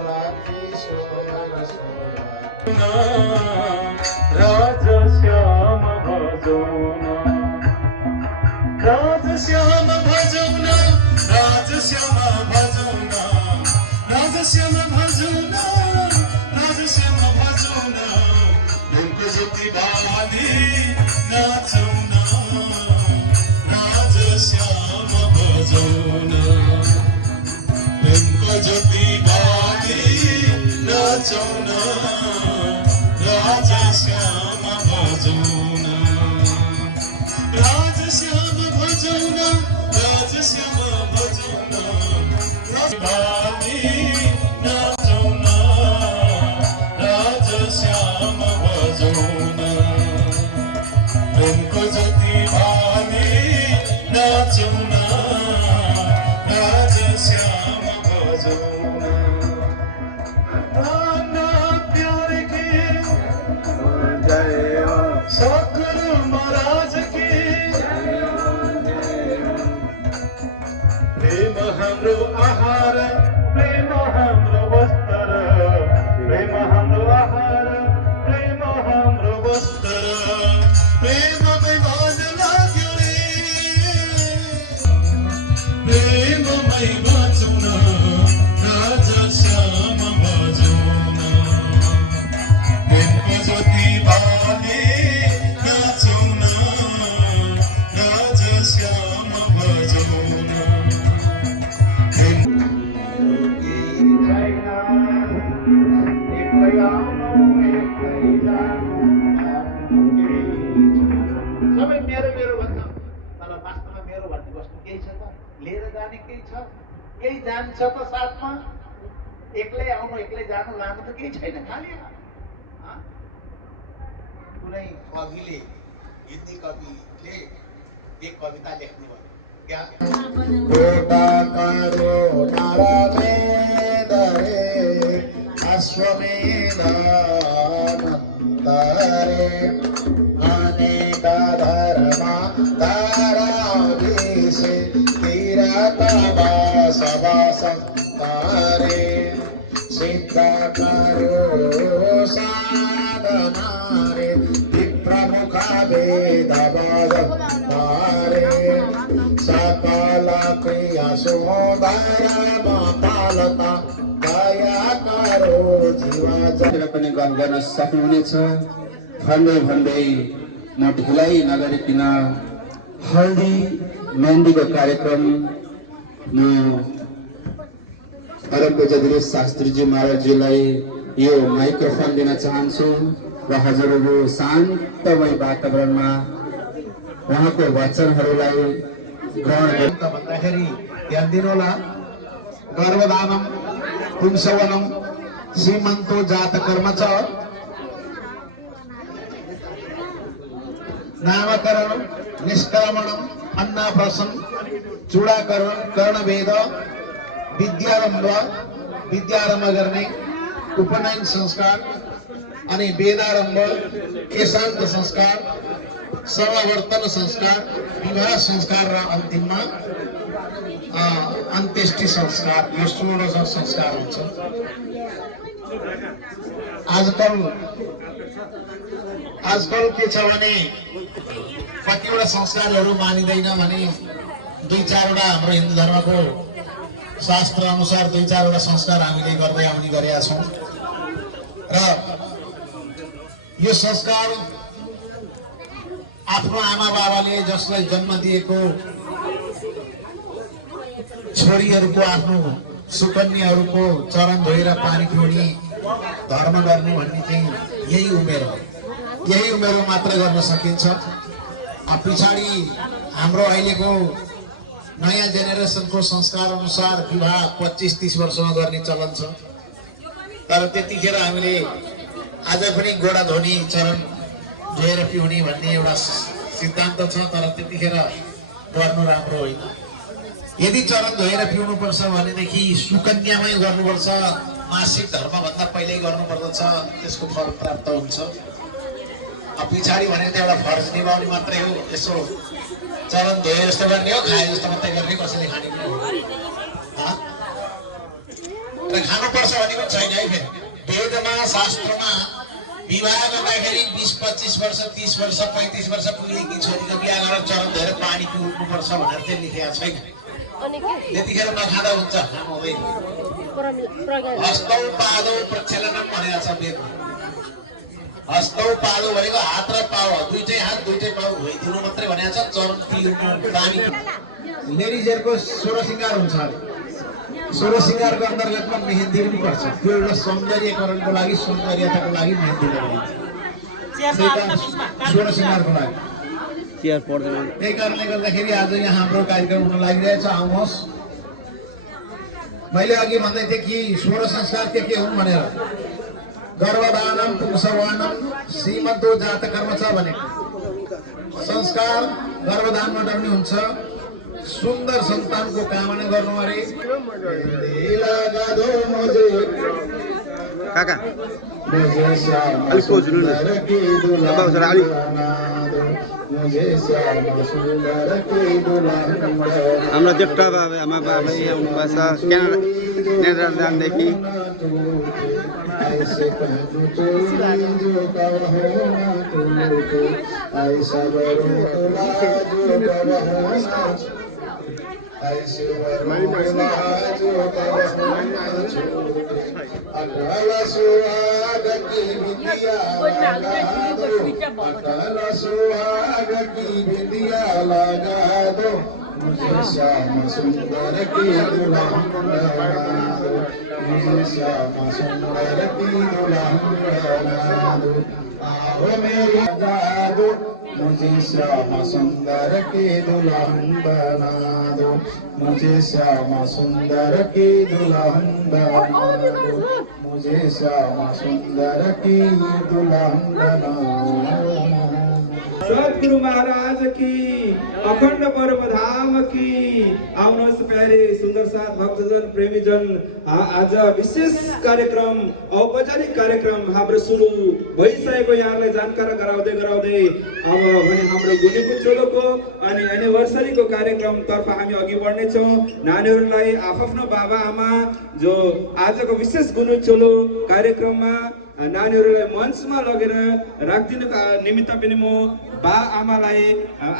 राजश्याम भजौना राजश्याम भजौना राजश्याम भजौना राजश्याम भजौना राजश्याम भजौना ढुङ्को ज्योति बाली नाचौना राजश्याम भजौना ढुङ्को ज्योति बाली नाचौना राजश्याम भजौना राजश्याम भजौना राजश्याम भजौना बाली नाचौना राजश्याम भजौना ढुङ्को ज्योति बाली नाचौना राजश्याम भजौना सतगुरु महाराज की प्रेम हाम्रो आहार प्रेम हाम्रो वस्त्र प्रेम हाम्रो आहार प्रेम हाम्रो वस्त्र प्रेममै मन लाग्यो रे प्रेममै बाँचौँ राजश्याम भजौँ प्रेमको ज्योति बाली राजश्याम भजौना सबै मेरो मेरो भन्छ तर वास्तवमा मेरो भन्ने वस्तु केही छ त लिएर जाने केही छ केही जान्छ त साथमा एक्लै आउनु एक्लै जानु लानु त केही छैन खाली कुनै कविले हिन्दी कविले एक कविता लेख्नु भयो क्या कोटा कारो नारामे दरे अश्वमेध नन्दरे अनेका धर्मा ताराभिषे तीरतवा सवासंतारे सिद्ध करो साधनारे विप्रमुखा वेदवदन्तारे सकल क्रिया सुन्दरमा पालता दया करो जीवा जतिर पनि गफ गर्न सक्नुहुनेछ भन्दै भन्दै म ढिलाइ नगरिकन हल्दी मेहन्दीको कार्यक्रम म परमपूज्य दिनेश शास्त्रीजी महाराजजीलाई यो माइक्रोफोन दिन चाहन्छु र हजुरहरू शान्तमय वातावरणमा उहाँको वचनहरूलाई ग्रहण भन्दाखेरि ध्यान दिनुहोला गर्भधानम पुंसवनम श्रीमन्तो जात कर्म च नामकरण निष्क्रमणम अन्नाप्रसन चूडाकरण कर्णवेद विद्यारम्भ गर्ने उपनयन संस्कार अनि वेदारम्भ केशान्त संस्कार समावर्तन संस्कार विवाह संस्कार र अन्तिममा अन्त्येष्टि संस्कार यो 16 संस्कार हुन्छ। आजकल के छ भने कतिवटा संस्कारहरू मानिँदैन भने 2-4वटा हाम्रो हिन्दू धर्मको शास्त्र अनुसार 2-4वटा संस्कार हामीले गर्दै आउने गरेका छौं र यो संस्कार आफ्नो आमा बाबाले जसलाई जन्म दिएको छोरीहरूको आफ्नो सुकन्याहरूको चरण धोएर पानी पिउने धर्म गर्ने भन्ने चाहिँ यही उमेर हो। यही उमेर मात्र गर्न सकिन्छ। पछाडि हाम्रो अहिलेको नयाँ जेनेरेसनको संस्कार अनुसार विवाह 25-30 वर्षमा गर्ने चलन छ। तर त्यतिखेर हामीले आज पनि गोडा धोनी चरण धोएर पिउने भन्ने एउटा सिद्धान्त छ। तर त्यतिखेर गर्नु राम्रो होइन। यदि चरण धोएर पिउनु पर्छ भनेदेखि सुकन्यामै गर्नुपर्छ, मासिक धर्म भन्दा पहिल्यै गर्नुपर्दछ, त्यसको फल प्राप्त हुन्छ। पछाडि भने त एउटा फर्ज निभाउने मात्रै हो। यसो चरण धोए जस्तो गर्ने हो, खाए जस्तो मात्रै गर्ने, कसैले खाने पनि हो। र खानुपर्छ भन्ने पनि छैन है फेरि वेदमा शास्त्रमा विवाह गर्दाखेरि 20-25 वर्ष 30 वर्ष 35 वर्ष पुगेकी छोरीको बिहा गरेर चरण धोएर पानी पिउनुपर्छ भनेर चाहिँ लेखेको छैन त्यतिखेर नखाँदा हुन्छ खानु हुँदैन हस्तौ पादौ प्रक्षालनम भनेको छ वेदमा हस्तौ पादौ भनेको हात र पाउ दुईटै हात दुईटै पाउ धोइदिनु मात्रै भनेको छ चरण पिउनु पानी लेडिजहरुको सोह्र श्रृंगार हुन्छ सोह्र श्रृंगारको अन्तर्गतमा मेहन्दी पनि पर्छ त्यो एउटा सौन्दर्यकरणको लागि सौन्दर्यताको लागि मेहन्दी लगाइन्छ सोह्र श्रृंगारको लागि चेयर पर्दैन त्यही कारणले गर्दाखेरि आज यहाँ हाम्रो कार्यक्रम हुन लागिरहेछ आउनुहोस् मैले अघि भन्दै थिएँ कि सोह्र संस्कार के हुन् भनेर गर्भदानम पुंसवानम श्रीमन्तो जातकर्म छ भनेको संस्कार गर्भदानबाट पनि हुन्छ सुन्दर सन्तानको कामना गर्नु अरे काका अलिक सोच्नु न बाबु सर अलिक हाम्रो जेठा आमा बाबा आउनु भएको छ क्यानाडा नेदरल्यान्डदेखि मुझे श्याम सुंदर की दुल्हन बना दो मुझे श्याम सुंदर की दुल्हन बना दो आओ मेरी जादू मुझे श्याम सुंदर की दुल्हन बना दो मुझे श्याम सुंदर की दुल्हन बना दो मुझे श्याम सुंदर की दुल्हन बना दो सद्गुरु महाराज की अखंड पर्व धाम की आउनुहोस् प्यारे सुन्दर साथ भक्तजन प्रेमीजन आज विशेष कार्यक्रम औपचारिक कार्यक्रम हाम्रो सुरु भइसकेको यहाँलाई जानकारी गराउँदै गराउँदै अब भने हाम्रो गुनीको चोलोको अनि एनिभर्सरीको कार्यक्रम तर्फ हामी अघि बढ्नेछौँ नानीहरूलाई आफ्नो बाबा आमा जो आजको विशेष गुनु चोलो कार्यक्रममा नानीहरूलाई मञ्चमा लगेर राखिदिनुको निमित्त पनि म बा आमालाई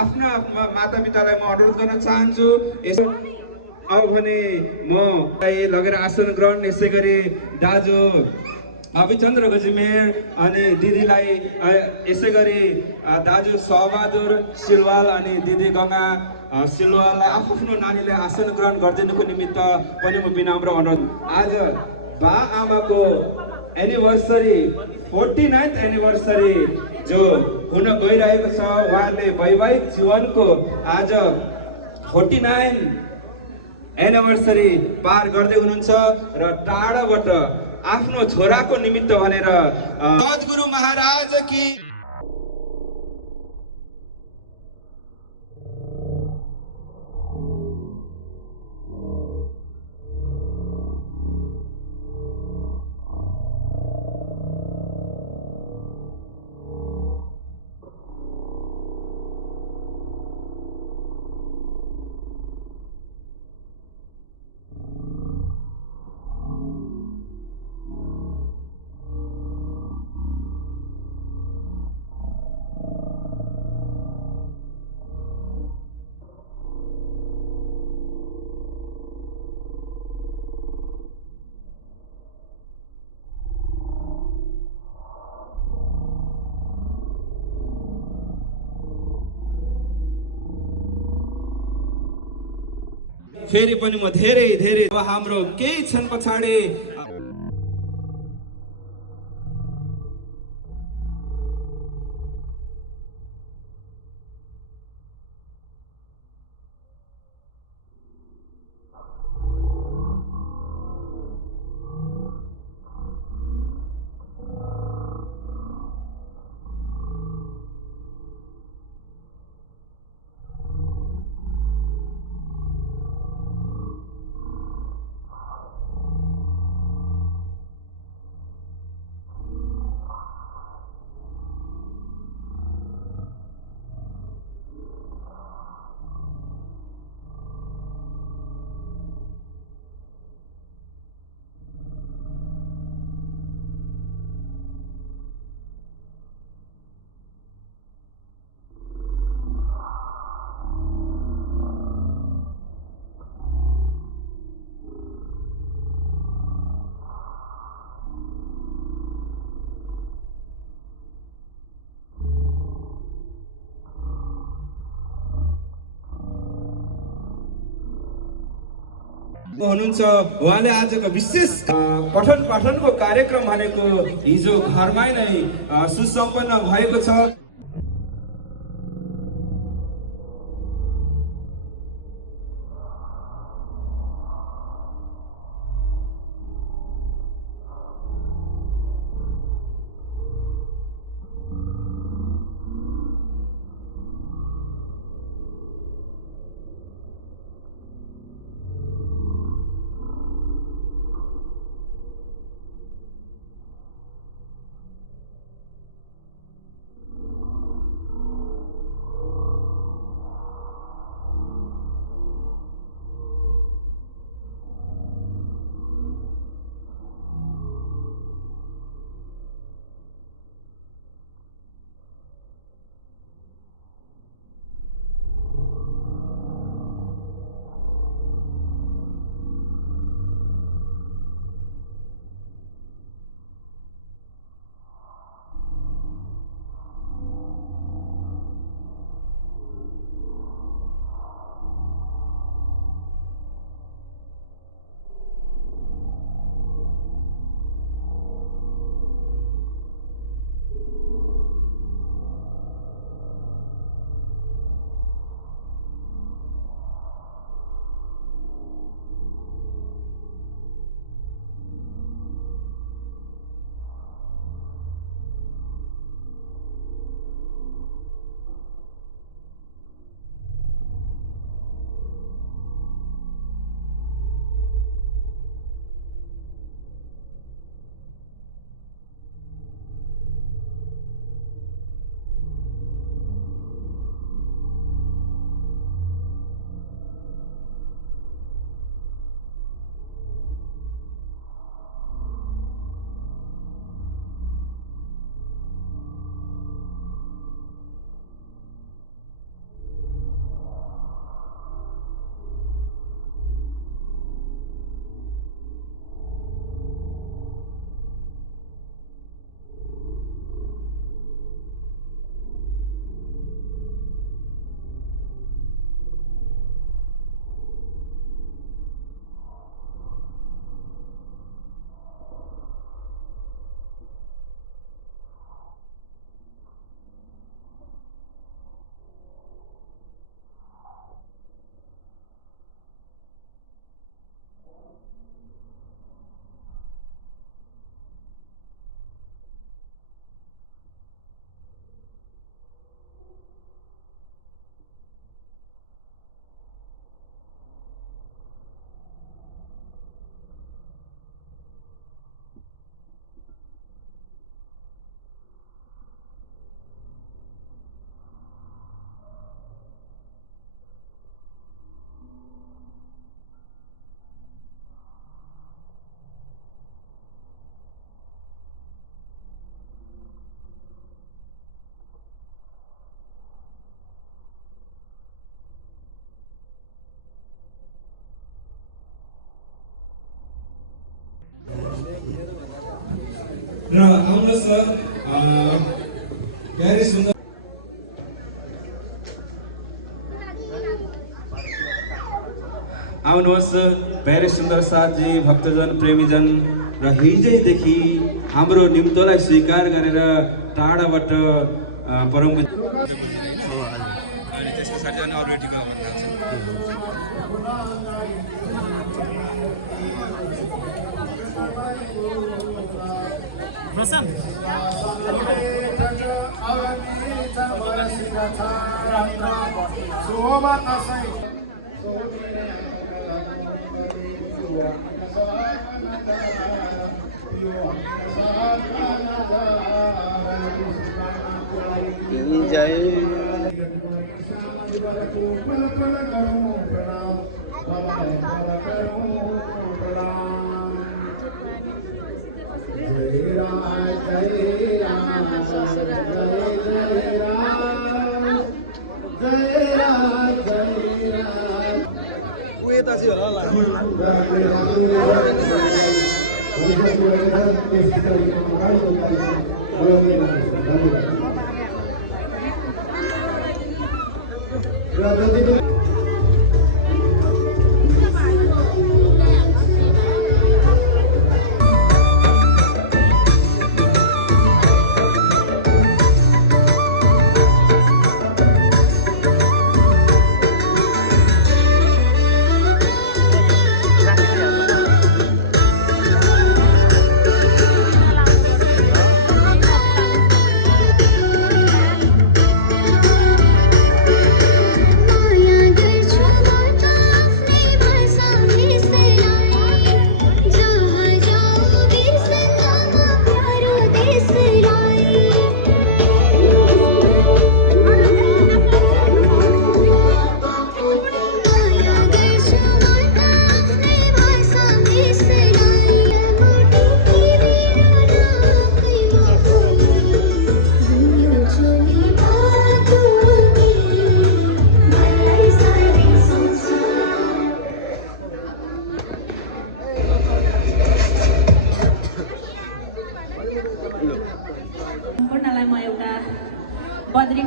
आफ्ना मातापितालाई म अनुरोध गर्न चाहन्छु यसो अब भने म लगेर आसन ग्रहण यसै गरी दाजु अभिचन्द्र गजुमेर अनि दिदीलाई यसै गरी दाजु सहबहादुर सिलवाल अनि दिदी गङ्गा सिलवाललाई आफ्नो नानीलाई आसन ग्रहण गरिदिनुको निमित्त पनि म विनम्र अनुरोध आज बा आमाको एनिभर्सरी 49th एनिभर्सरी जो हुन गइरहेको छ उहाँले वैवाहिक जीवनको आज 49 एनिभर्सरी पार गर्दै हुनुहुन्छ र टाढाबाट आफ्नो छोराको निमित्त भनेर सद्गुरु महाराज की फेरि पनि म धेरै धेरै अब हाम्रो केही क्षण पछाडि हुनुहुन्छ उहाँले आजको विशेष पठन पाठनको कार्यक्रम भनेको हिजो घरमै नै सुसम्पन्न भएको छ। र आउनुहोस् प्यारे सुन्दर आउनुहोस् प्यारे सुन्दर साथजी, भक्तजन प्रेमीजन र हिजैदेखि हाम्रो निम्तोलाई स्वीकार गरेर टाढाबाट परम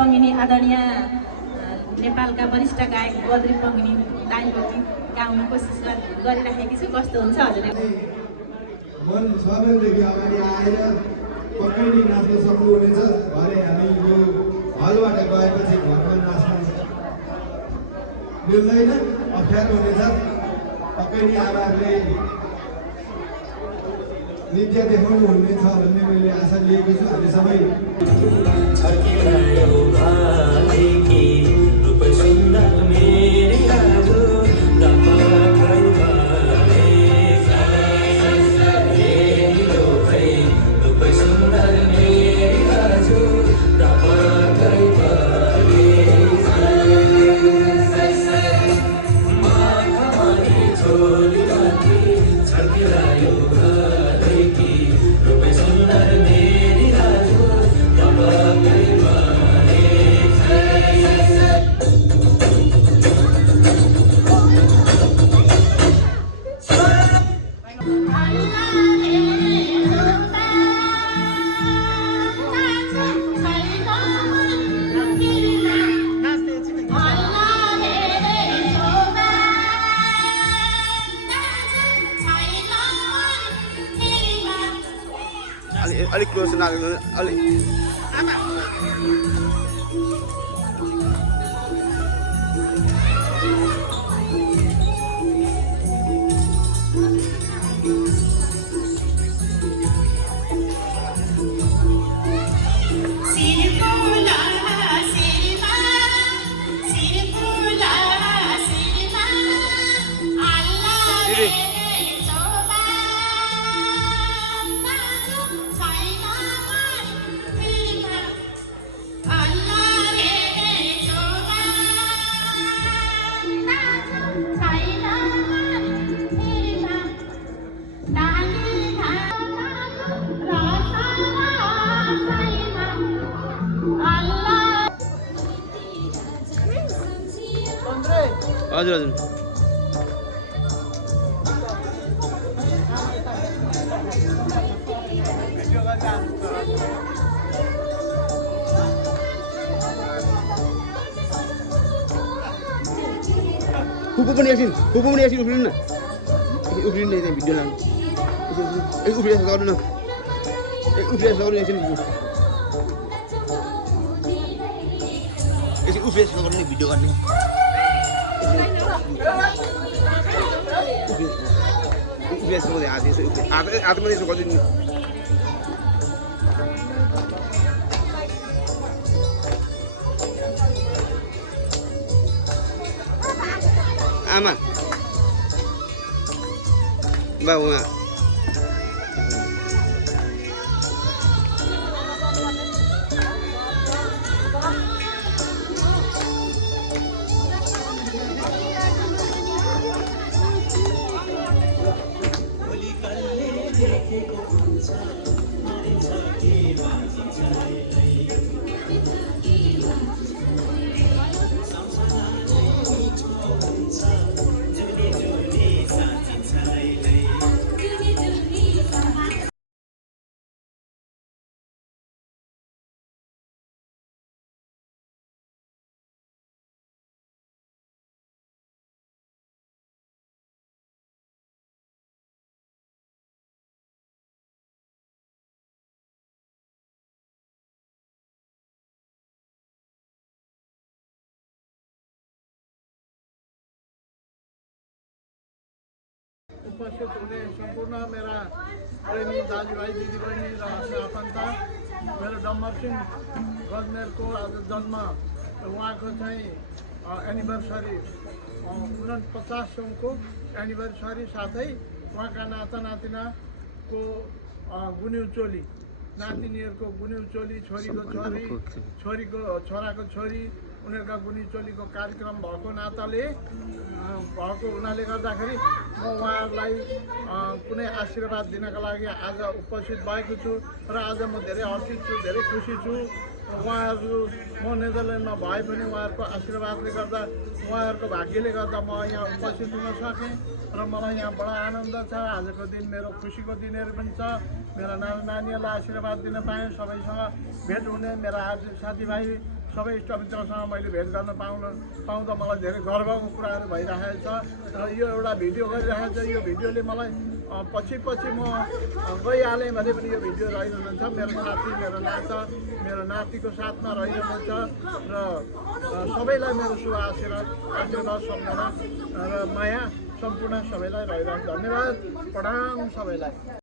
पङ्गिनी आदरणीय नेपालका वरिष्ठ गायक बद्री पङ्गिनी दाइको गीत गाउन कोसिस गरिराखेकी छु। कस्तो हुन्छ हजुरले? मन सबैदेखि अगाडि आएर पक्कै नै नाच्न सक्नुहुनेछ। भरे हामी यो हलबाट गएपछि घरमा नाच्न मिल्दैन, अप्ठ्यारो हुनेछ। पक्कै नै आमाहरूले नृत्य देखाउनु हुनेछ भन्ने मैले आशा लिएको छु। हामी सबै अलिक क्लोज नाच्नु अलिक हजुर हजुर कुकु पनि एकछिन उफ्रिनु न उफ्रिनु न भिडियो लानु उफ्रिएर गर्नु न उफ्रिएर गर्नु एकछिन उफ्रिएर गर्नु नि भिडियो गर्ने आत्मा यसो गरिदिनु आमा बाबु उपस्थित हुने सम्पूर्ण मेरा प्रेमी दाजुभाइ दिदीबहिनी र आफन्त मेरो डम्बर सिंह गजमेरको आज जन्म उहाँको चाहिँ एनिभर्सरी 49औँको एनिभर्सरी साथै उहाँका नाता नातिनाको गुन्यु चोली नातिनीहरूको गुन्यु चोली छोरीको छोराको छोरी उनीहरूका गुन्यु चोलीको कार्यक्रम भएको नाताले भएको हुनाले गर्दाखेरि म उहाँहरूलाई कुनै आशीर्वाद दिनका लागि आज उपस्थित भएको छु र आज म धेरै हर्षित छु, धेरै खुसी छु। उहाँहरू म नेदरल्यान्डमा भए पनि उहाँहरूको आशीर्वादले गर्दा उहाँहरूको भाग्यले गर्दा म यहाँ उपस्थित हुन सकेँ र मलाई यहाँ बडा आनन्द छ। आजको दिन मेरो खुसीको दिनहरू पनि छ। मेरा नानीहरूलाई आशीर्वाद दिन पाएँ, सबैसँग भेट हुने, मेरा साथीभाइ सबै इष्टमित्रसँग मैले भेट गर्न पाउँदा मलाई धेरै गर्वको कुराहरू भइरहेको छ। र यो एउटा भिडियो गरिरहेको छ, यो भिडियोले मलाई पछि म गइहालेँ भने पनि यो भिडियो रहिरहन्छ। मेरो साथी, मेरो नाता, मेरो नातिको साथमा रहिरहन्छ र सबैलाई मेरो शुभ आशीर्वाद सम्झना र माया सम्पूर्ण सबैलाई रहिरहन्छ। धन्यवाद, प्रणाम सबैलाई।